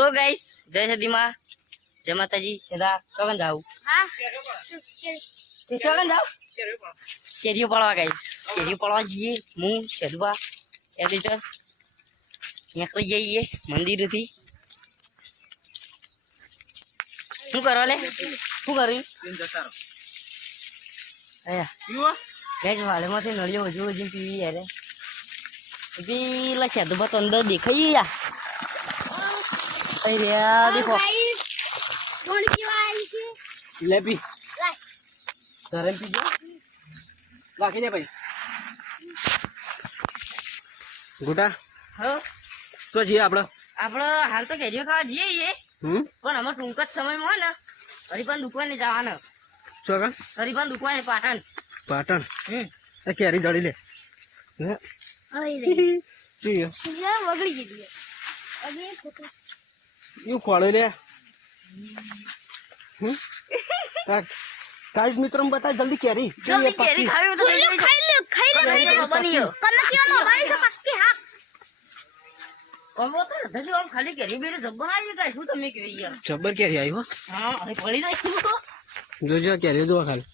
So guys જય સદીમાં જય માતાજી સદા કગન જાવ હા તે કગન જાવ કેરીઓ પાડવા ગાઈસ કેરીઓ પાડવા જઈએ હું સદવા એડિટર નીકળી જઈએ મંદિરથી શું કરવા લે શું કર્યું અયા ગાઈસ વાલેમાંથી નળિયો હજુ પીવી યાર પેલા સદવા તો અંદર દેખાઈ યા અરે देखो कौन पीवाई છે ले पी લાય धरम पी जो बाकी ने भाई गुटा હો तो जी આપણે હાલ તો કેરીઓ ખાવા જઈએ પણ અમે ટૂંક જ સમયમાં ને હરિપાન દુકાને જવાના ચોગન હરિપાન દુકાને પાટણ પાટણ આ કેરી જડી લે હે ઓય રે પી યા વગડી ગઈ અગે ફોટો યુ ખોળે લે गाइस मित्रों बता जल्दी कैरी જલ્દી કેરી ખાવી તો ખાઈ લે બનીયો કનકીનો ભાઈ સે પક્કી હા ઓમો તો ધજી ઓમ ખાલી કેરી બેરે જબ્બર આવી જાય શું તમે કહી યાર जबर कैरी आई हो હા હવે પડી જાય શું તો जो जो कैरी दो खाली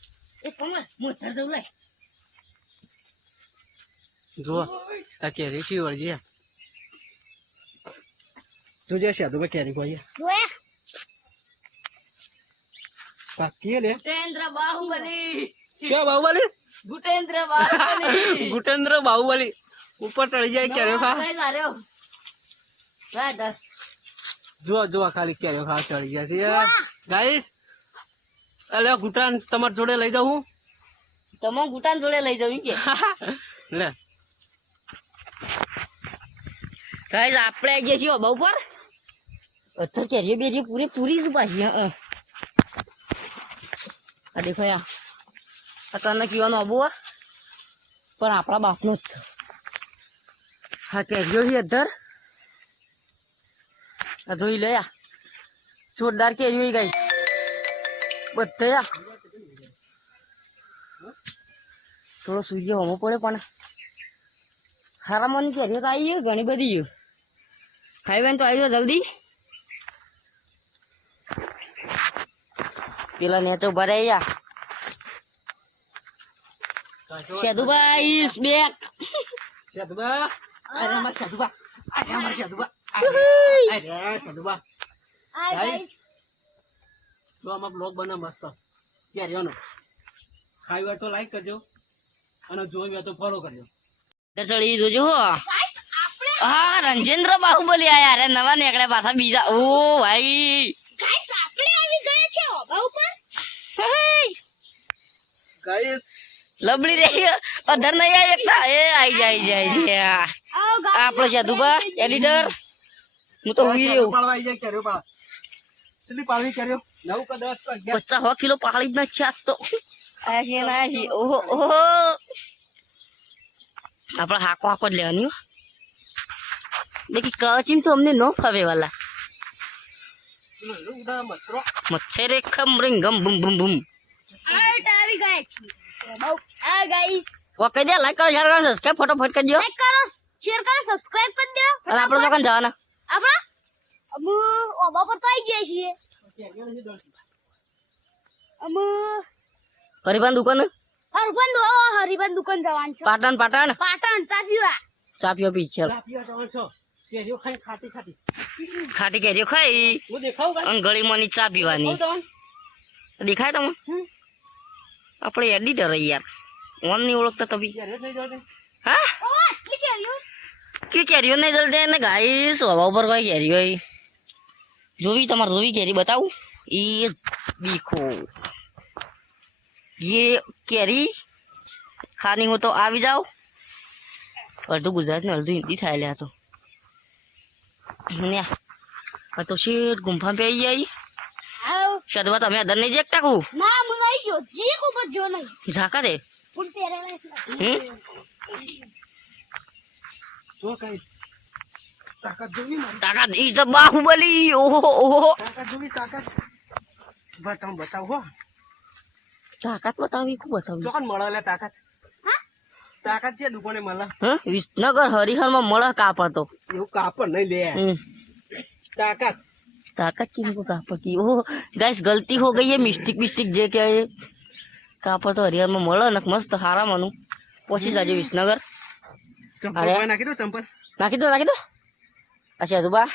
એ કોમે મોટર દઉં લે जो आ कैरी की वड़ गया तुझे शादू में कैरी कोई જોયા बाकी ले ગુટેન્દ્ર બાહુબલી क्या बाहुबली ગુટેન્દ્ર બાહુબલી गुटेंद्र बाहुबली ऊपर चढ़ जाए कैरी खा કઈ જાર્યો વાહ દસ जो जो खाली कैरी खा चढ़ गया थी गाइस अले गुटान तमर जोड़े लई जाऊं તમો ગુટાન જોડે લઈ જવી કે ले ગાઈસ આપણે આવી ગયા છીએ બહુ પર અત્તર કેરીઓ બેરીઓ પૂરી જ પાછી હા આ દેખો યા આ તને કીવાનો આબુ પણ આપણા બાપનો જ છે હા કેરીઓ છે અધર આ જોઈ લે યા જોરદાર કેરીઓ ગઈ બધે યા થોડો સૂર્ય હોમો પડે પણ હારામાંની કેરીઓ તો આવી ઘણી બધી ખાઈ બેન તો આવી જાઓ જલ્દી પેલા ને તો ભરે યા શેદુભાઈ ઇઝ બેક शादूबा અરે અમાર શેદુભા અરે અમાર શેદુભા अरे शादूबा આ ગાઈસ तो हम ब्लॉग बना मस्त कैरी नो खाई हुआ तो लाइक करजो અને જોઈ હોય તો ફોલો કરજો દર્શળી જોજો હો ગાઈસ આપણે હા રંજેન્દ્ર બાહુબલી આયા અરે નવા નીકળ્યા પાછા બીજા ઓ ભાઈ ગાઈસ આપણે આવી ગયા છે ઓબા ઉપર ગાઈસ લબડી રહી અધર નહીં આય એકતા એ આઈ જાય આવો ગાઈસ આપણો શેદુભા એડિટર હું તો હુઈ રહ્યો પાળવા આવી જાય કેરીઓ પાળ કેટલી પાળવી કેરીઓ 9 કે 10 કે 11 50 કિલો પાળી જ નથી આજ તો આયા છે ઓહો ઓહો આપણે હાકો જ લેવાની દેખી કચીમ તો અમને ન ફાવે વાલા ઉડા મચરો મચ્છરે ખમ રિંગ ગમ બુમ બુમ બુમ આટ આવી ગયા છે બહુ આ ગાઈસ ઓકે દે લાઈક કરો શેર કરો સબસ્ક્રાઇબ ફટાફટ કરજો લાઈક કરો શેર કરો સબસ્ક્રાઇબ કરી દો અને આપણે તો કન જવાના આપણા અબ ઓબા પર તો આવી ગયા છીએ અબ હરિભાન દુકાન હરિભાન દુકાન જવાનું છે પાટણ પાટણ ચાપ્યુઆ ચા પીવા પી ચાલ લાફિયા જવાનો છો કેરીઓ ખાઈ ખાટી ખાટી ખાટી કેરીઓ ખાઈ હું દેખાવ ગાઈસ અને ગળીમાંની ચા પીવાની દેખાય તમે આપણે એડિટર યાર ઓન નહીં ઓળખતા તभी કેરીઓ થઈ જશે હા ઓ આટલી કેરીઓ કે કેરીઓ નહીં જલદે ને ગાઈસ હવા ઉપર કોઈ કેરીઓ જોવી તમારે જોવી કેરી બતાવું એ દેખો ये કેરી ખાની હો તો આવી જાઓ અડધું ગુજરાત ને અડધું હિન્દી થાય લે તો આ તો શેઠ ગુંફા પે આવી જાય આવ શદવા તમે અદર નહીં જેકતા કુ ના હું નહીં જો જી કો પર જો નહીં ઝાકા રે પણ તેરે જો કઈ તાકાત જોવી મારી તાકાત ઈ તો બાહુબલી ઓહો ઓહો તાકાત જોવી તાકાત બતાવ હો તાકાત બતાવી ખૂબ બતાવી ચોકન મળે લે તાકાત હા તાકાત છે દુકાને મળે હા વિસનગર હરિહર માં મળે કાપડ તો એવું કાપડ નહીં લે તાકાત ताकत किनको कापर की ओ गाइस गलती हो गई है मिस्टेक मिस्टेक जे क्या है कापर तो हरियर में મળે ને મસ્ત હારા મનું પહોંચી જાજો વિસનગર ચંપલ અરે. કોઈ નાખી દો ચંપલ નાખી દો અચ્છા દુબા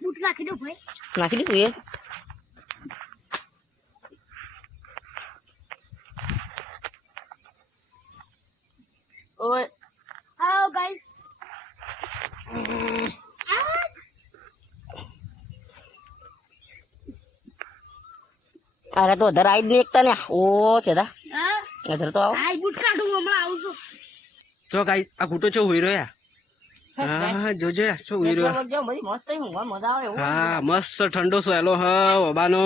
બૂટ નાખી દો ભાઈ. નાખી દીધું એ ઓય આવો ગાઈસ. અરે તો અધર આવી જ એકતા ને ઓ છેદા હા અધર તો આવો આ બૂટ કાઢું હમણાં આવું છું. જો ગાઈસ આ ઘૂંટો છો હોઈ રહ્યો હા જોજો યાર શું હોઈ રહ્યો બધી મસ્ત મજા આવે એવું હા મસ્ત ઠંડો સોયલો હ ઓબાનો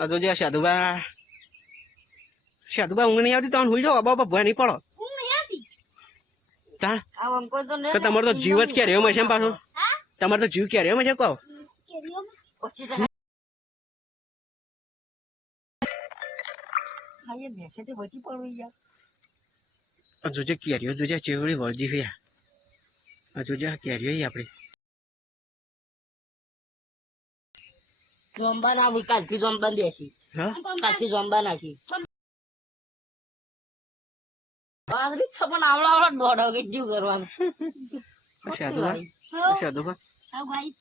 આ જોજો આ સાધુબા ઊંઘ નહીં આવતી તો હોઈ જાઓ બાબા ભય નહીં પડો ઊંઘ નહીં આવતી. તા આ અંકો તો ને તો તમારો તો જીવ જ ક્યાં રહ્યો મશે પાછો હા તમારો તો જીવ ક્યાં રહ્યો મશે કહો કેરીઓમાં. પછી તો ખાઈએ બેસે તે બચી પડવી યાર જોજે કેરીઓ જોજે ચેવડી વળજી છે આ જોજે આ કેરીઓ આપણે જોંબા ના કાલથી જોંબા બેસી હા કાલથી જોંબા નાખી આગળ છપન આવડા દોડો કે જીવ કરવાનું સાધુબા આવો સાધુબા આવો ગાઈસ.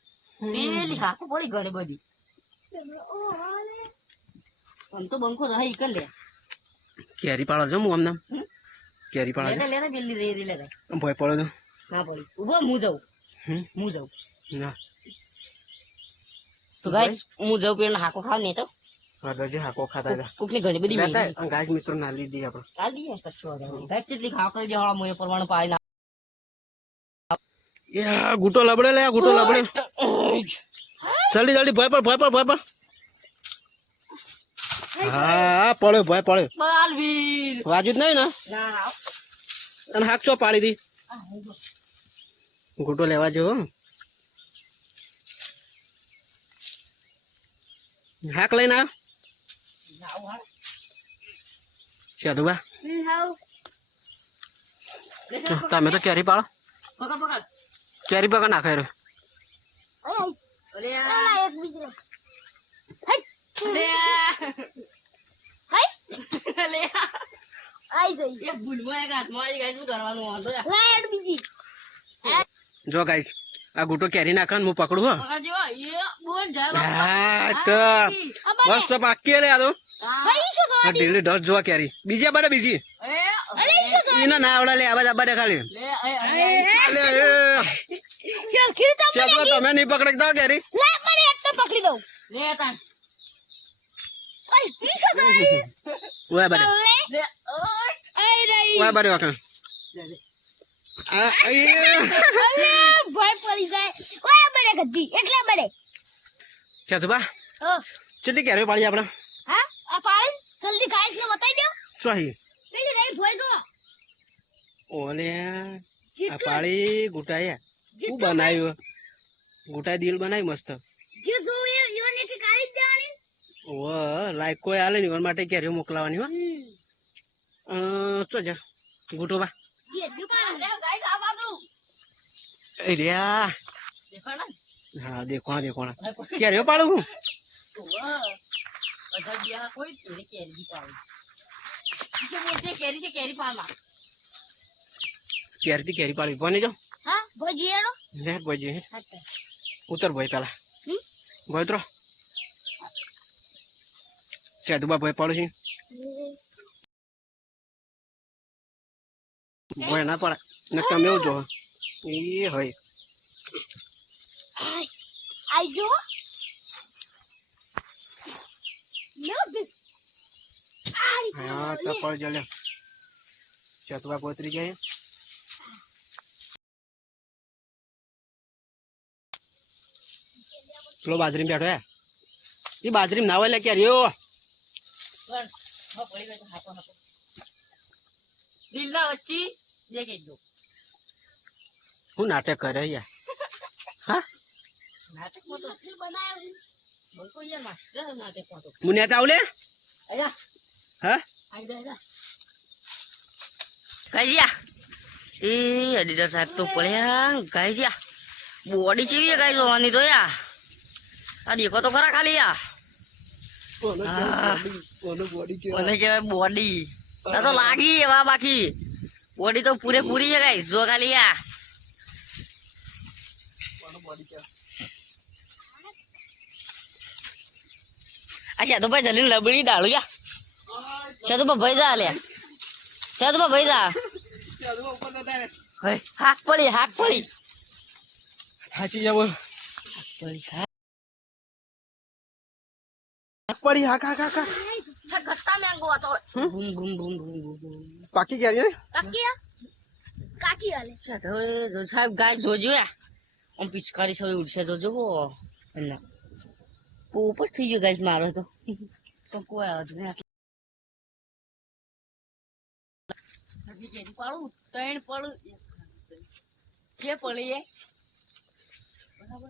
પેલી હાકો પડી ઘણી બધી ઓ હાલે. આમ તો બંકો રહી કર લે કેરી પાડો છો હું આમ કેરી પાડો લેતા લેતા પેલી રેરી લેતા ભય પડો તો ના પડી ઉભો હું જાઉં ના તો ગાઈસ હું જાઉં પેલા હાકો ખાવ ને તો હા જોજે હાકો ખાતા હતા કોકની ઘણી બધી લેતા મીઠી ગાય મિત્રો ના લીધી આપણે કાલ દીએ કચ્છો ગાઈસ કેટલી ખાવ કરી દેવાળા મોય પ્રમાણે પાડી ના યા ગુટો લબડે લે ગુટો લબડે જલ્દી જલ્દી ભય પડ હા પડ્યો ભય પડ્યો બાલવીર વાજુ જ નહીં ને ના ના અને હાક ચો પાડી દી ગુટો લેવા જો હાક લઈને આવ સાધુબા આવો. તમે તો કેરી પાડો પકડ કેરી પકડ નાખે રે ઓલે ઓલા એક બીજો. લે લે આઈ જઈ. એ ભૂલમાં એક હાથમાં આવી ગઈ શું કરવાનું વાંધો યાર લાઈટ બીજી. જો ગાઈસ આ ગુટો કેરી નાખે ને હું પકડું હો પકડ જેવો એ બોલ જાય હા તો બસ પાકી લે આ તો ભાઈ શું કરો? ઢીલી ઢસ જોવા કેરી બીજી બારે બીજી ઈને ના આવડે લે આવાજ આબારે ખાલી અલે ચાલ ખીર તો ચાલો તમે નહીં પકડી દો કેરી લે મને એક તો પકડી દઉં. લે તાન ઓય ઈ શું કરો? ઓય બારે લે લે આઈ રહી. ઓય બારે વાકણ આ અલે ભય પડી જાય. ઓય બડે ગદ્દી એટલે બડે. સાધુબા ઓ કેટલી કેરી પાડી આપણે હા આ પાણી જલ્દી ગાઈસ ને બતાઈ દો. સોહી પેલી રહી ભોય ગો. ઓલે આ પાડી ગુટાયા શું બનાવ્યું ગુટાઈ દિલ બનાવી મસ્ત જે જોવે યોને કે ગાઈસ જાણી. ઓ લાઈક કોઈ આલે ને એના માટે કેરીઓ મોકલાવાની હો તો જા ગુટો બા જે દુકાન લે ગાઈસ આ બાજુ એ રહ્યા દેખાડ ને હા દેખો કેરીઓ પાડું હું તો અધર ગયા કોઈ તેરે કેરી પાડી જે મોટે કેરી પાડવા કેરીથી કેરી પાડી બની જાઓ હા ભોય જીએડો. લે ભાઈ અચ્છા ઉતર ભાઈ પેલા ભાઈ ઉતરો સાધુબા ભાઈ પાડું છે ભાઈ ના પડે ને તમે એવું જો એ હોય આઈ જો લો બિસ આઈ હા તો પડ જો લે સાધુબા પોતરી જાય પેલો બાજરી બેઠો હે એ બાજરી ના હોય લે ક્યારે યો પણ હા પડી ગઈ તો હાકો નતો દિલના વચ્ચે દેખી દો હું નાટક કરે યાર હા નાટક માં તો અસલી બનાવ્યું બલકો યાર માસ્ટર નાટક માં તો મુનિયા ચાવલે આયા હા આઈ દે ગાઈયા એ એડિટર સાહેબ તો પડ્યા ગાઈયા બોડી ચેવી ગાઈ જોવાની તો યાર આ દેખો તો ખરા ખાલી આ મને કહેવાય બોડી આ તો લાગી એવા બાકી બોડી તો પૂરેપૂરી છે ગાઈસ જો ખાલી આ અચ્છા તો ભાઈ જલ્દી લબડી ડાળું યા ચાલો તો ભાઈ જા લે ચાલો તો ભાઈ જા હાક પડી સાચી જા બોલ પડી હા કા કા કા ગત્તા મેંગો હતો બૂમ બૂમ બૂમ બૂમ પાકી કેરીઓ કાકી હાલે જો સાહેબ ગાય જોજો આમ પિચકારી સૌ ઉડશે તો જોવો એટલે ઉપર થઈ ગયો ગાય મારો તો કોઈ આવતું નહીં પાડું ત્રણ પડું જે પડી જાય बराबर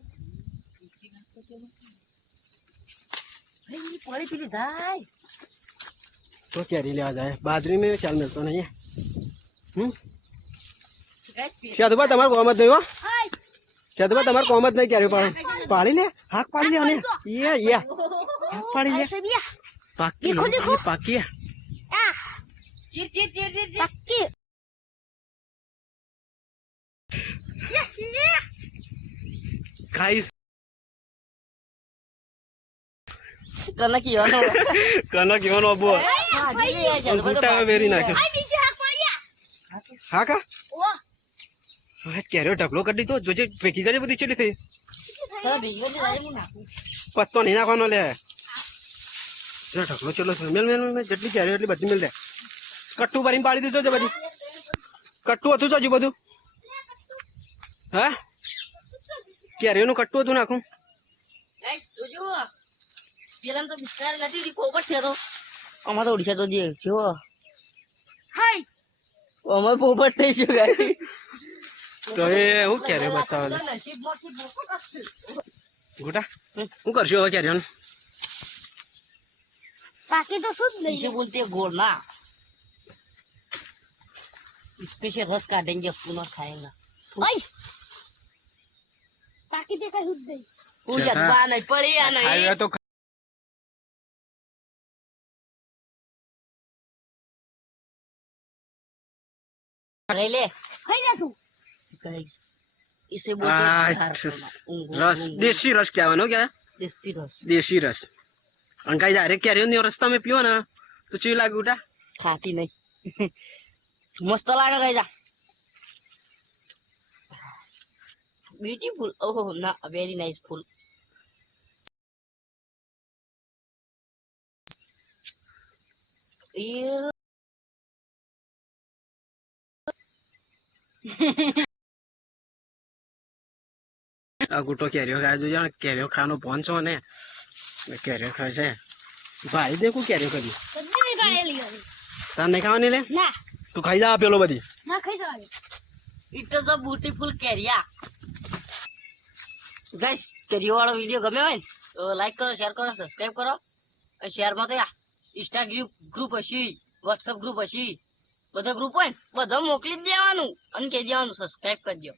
पड़ी पीली दाई तो कैरी लेवा जाए बाजरी में ख्याल मिलता नहीं है शादुबा तुम्हारे कोमत नहीं हो शादुबा तुम्हारे कोमत नहीं कैरी पाड़ी ले हाथ पाड़ी ले आने ये हाथ पाड़ी ले पाकी देखो पाकी है पक्की गाइस कना कियोनो अबो गुटा में वेरी नाखे हाँ का कैरियो ढकलो कर दी तो जो फेंकी करे बधी चली थी पत्तो नहीं नाखवानो ले ढकलो चलो मेल मेल में जेटली कैरियो એટલી બધી મેલ દે કટ્ટુ ભરીને પાડી દીધો છે બધી કટ્ટુ હતું તો હજુ બધું હા કેરીઓનું કટ્ટુ હતું નાખું જોજો પેલા તો વિસ્તાર નથી પોપટ છે તો અમાર તો ઓડિશા તો જે જો હાય અમાર પોપટ થઈ છે ગાય તો એ હું કેરીઓ બતાવો ગુટા હું કરશું હવે કેરીઓ बाकी तो शुद्ध नहीं इसे बोलते हैं गोड़ ना इसमें से रस काटेंगे पुनः खाएंगे ओए बाकी देखा शुद्ध नहीं पूजा बा नहीं पड़ी या नहीं खाएगा तो ले ले खाई जा तू इसे बोलते हैं रस देसी रस क्या बनो क्या देसी रस अंकाई जा रहे कैरियो नहीं रास्ता में पियो ना तो चीज लागे उठा खाती नहीं मस्त लागे गई जा ब्यूटीफुल ओह ना वेरी नाइस फुल गुटो कैरियो खाए जो जान कैरियो खानो पहुंचो ने कैरियो खाए છે ભાઈ દેખો कैरियो કરી सब्जी नहीं खाने लियो તાર નહીં ખાવાની લે ना તું ખાઈ જા પેલો બધી ना खाई जा इट इज अ ब्यूटीफुल कैरिया गाइस कैरियो वाला वीडियो गमे હોય તો લાઈક કરો શેર કરો સબસ્ક્રાઇબ કરો અને શેર માં તો યા ઇન્સ્ટા ગ્રુપ હશે WhatsApp ગ્રુપ હશે બધા ગ્રુપ હોય બધા મોકલી જ દેવાનું અને કહી દેવાનું સબસ્ક્રાઇબ કરજો